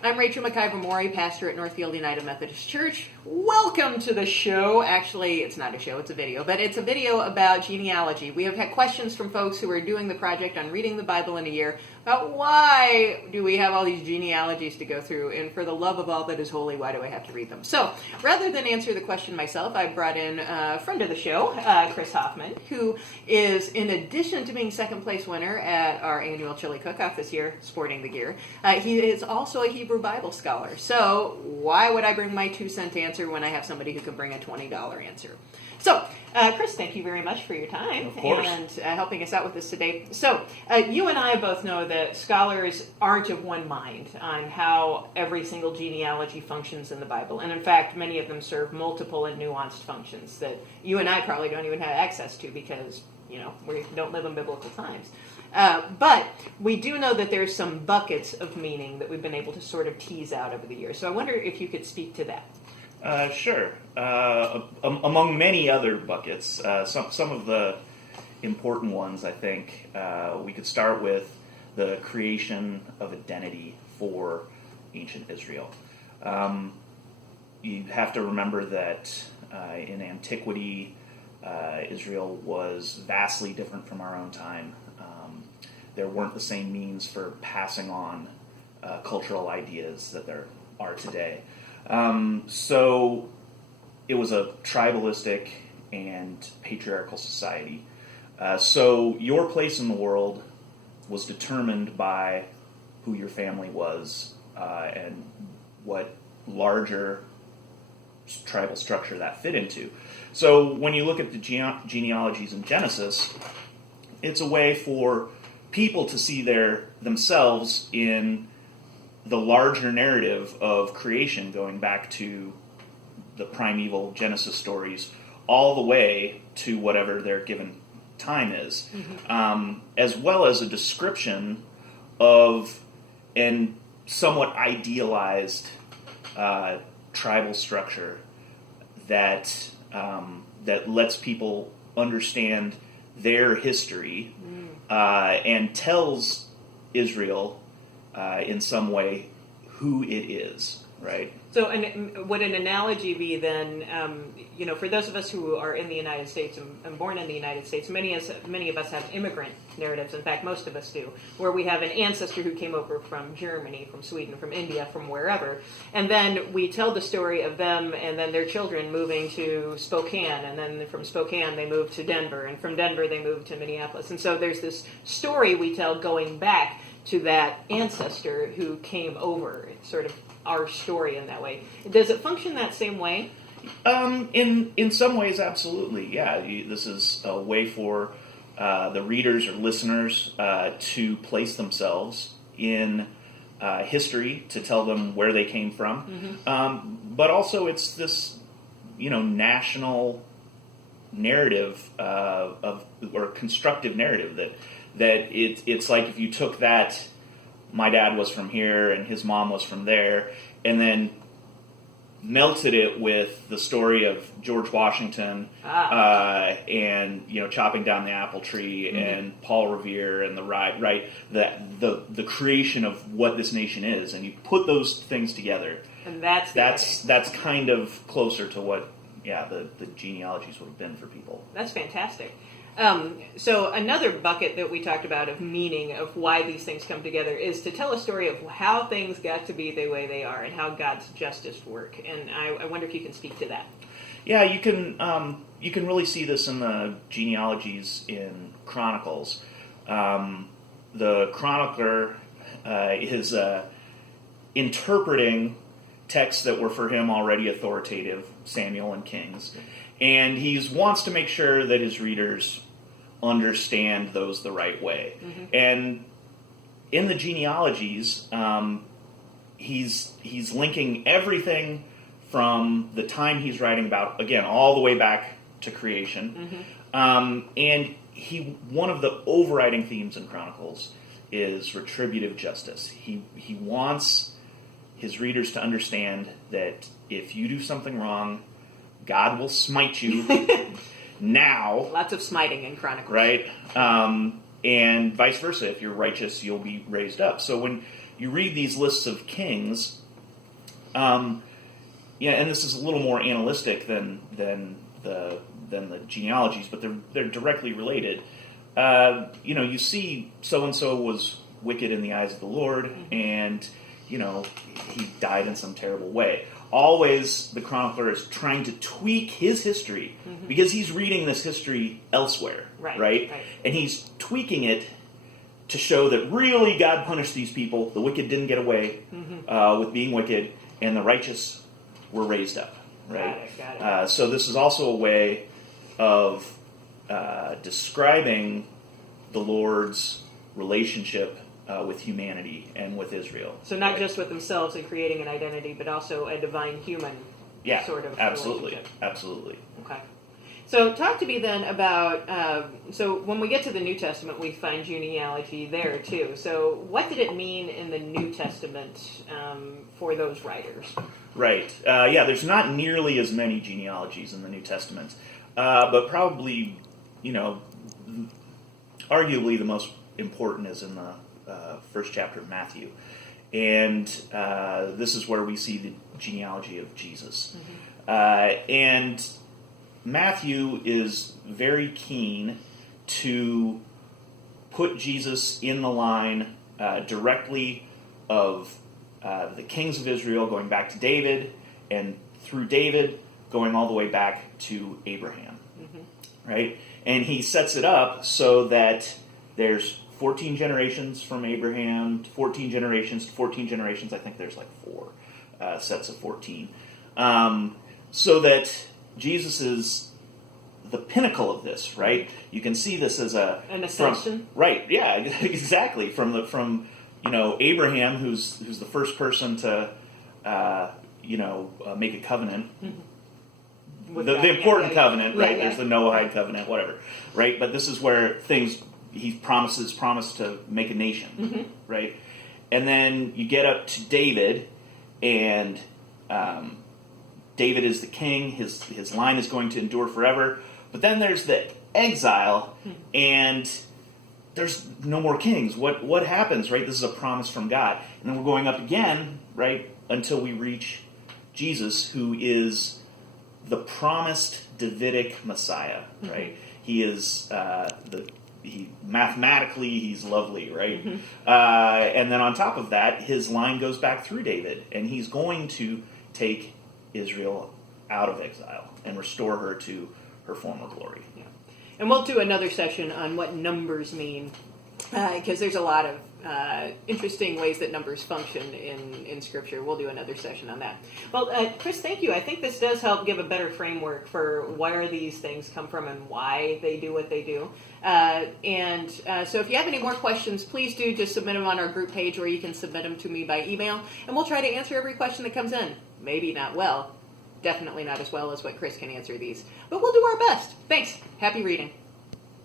I'm Rachel McIver-Maury, pastor at Northfield United Methodist Church. Welcome to the show. Actually, it's not a show, it's a video, but it's a video about genealogy. We have had questions from folks who are doing the project on reading the Bible in a year about why do we have all these genealogies to go through, and for the love of all that is holy, why do I have to read them? So, rather than answer the question myself, I brought in a friend of the show, Chris Hoffman, who is, in addition to being second place winner at our annual chili cook-off this year, sporting the gear, he is also a Hebrew Bible scholar. So why would I bring my 2-cent answer when I have somebody who can bring a $20 answer? So, Chris, thank you very much for your time and helping us out with this today. So, you and I both know that scholars aren't of one mind on how every single genealogy functions in the Bible. And in fact, many of them serve multiple and nuanced functions that you and I probably don't even have access to because, we don't live in biblical times. But we do know that there's some buckets of meaning that we've been able to sort of tease out over the years. So I wonder if you could speak to that. Sure. Among many other buckets, some of the important ones, I think, we could start with the creation of identity for ancient Israel. You have to remember that in antiquity, Israel was vastly different from our own time. There weren't the same means for passing on cultural ideas that there are today. So it was a tribalistic and patriarchal society. So your place in the world was determined by who your family was and what larger tribal structure that fit into. So when you look at the genealogies in Genesis, it's a way for people to see themselves in the larger narrative of creation, going back to the primeval Genesis stories, all the way to whatever their given time is, as well as a description of an somewhat idealized tribal structure that lets people understand their history and tells Israel in some way who it is, right? So would an analogy be then, for those of us who are in the United States and born in the United States, many of us have immigrant narratives. In fact, most of us do, where we have an ancestor who came over from Germany, from Sweden, from India, from wherever, and then we tell the story of them and then their children moving to Spokane, and then from Spokane they moved to Denver, and from Denver they moved to Minneapolis. And so there's this story we tell going back to that ancestor who came over. It's sort of our story in that way. Does it function that same way? In some ways, absolutely. Yeah, this is a way for the readers or listeners to place themselves in history, to tell them where they came from. But also, it's this national narrative or constructive narrative that it's like if you took that, my dad was from here and his mom was from there, and then melted it with the story of George Washington and chopping down the apple tree and Paul Revere and the creation of what this nation is, and you put those things together, and that's kind of closer to what the genealogies would have been for people. That's fantastic. So another bucket that we talked about of meaning, of why these things come together, is to tell a story of how things got to be the way they are and how God's justice work. And I wonder if you can speak to that. Yeah, you can really see this in the genealogies in Chronicles. The chronicler is interpreting texts that were for him already authoritative, Samuel and Kings, and he wants to make sure that his readers understand those the right way. And in the genealogies, he's linking everything from the time he's writing about, again, all the way back to creation. And one of the overriding themes in Chronicles is retributive justice. He wants his readers to understand that if you do something wrong, God will smite you now. Lots of smiting in Chronicles. Right? And vice versa. If you're righteous, you'll be raised up. So when you read these lists of kings, and this is a little more analytic than the genealogies, but they're directly related. You see so and so was wicked in the eyes of the Lord, and he died in some terrible way. Always, the chronicler is trying to tweak his history because he's reading this history elsewhere, right? And he's tweaking it to show that really God punished these people. The wicked didn't get away with being wicked, and the righteous were raised up, right? Got it. So this is also a way of describing the Lord's relationship with humanity and with Israel. So not just with themselves and creating an identity, but also a divine human sort of relationship. Absolutely. Okay. So talk to me then about, so when we get to the New Testament, we find genealogy there too. So what did it mean in the New Testament for those writers? Right. There's not nearly as many genealogies in the New Testament, but probably, arguably the most important is in the first chapter of Matthew. And this is where we see the genealogy of Jesus. And Matthew is very keen to put Jesus in the line directly of the kings of Israel, going back to David, and through David, going all the way back to Abraham. Right? And he sets it up so that there's 14 generations from Abraham, 14 generations, 14 generations. I think there's like 4 sets of 14. So that Jesus is the pinnacle of this, right? You can see this as an ascension. Right? Yeah, exactly. From Abraham, who's the first person to make a covenant. The important covenant, right? There's the Noahide covenant, whatever, right? But this is where he promised to make a nation, right? And then you get up to David, and David is the king. His line is going to endure forever. But then there's the exile, and there's no more kings. What happens, right? This is a promise from God. And then we're going up again, right, until we reach Jesus, who is the promised Davidic Messiah, right? He is mathematically, he's lovely, right? And then on top of that, his line goes back through David, and he's going to take Israel out of exile and restore her to her former glory. Yeah. And we'll do another session on what numbers mean, because there's a lot of interesting ways that numbers function in Scripture. We'll do another session on that. Well, Chris, thank you. I think this does help give a better framework for where these things come from and why they do what they do. So if you have any more questions, please do just submit them on our group page, or you can submit them to me by email, and we'll try to answer every question that comes in. Maybe not well. Definitely not as well as what Chris can answer these. But we'll do our best. Thanks. Happy reading.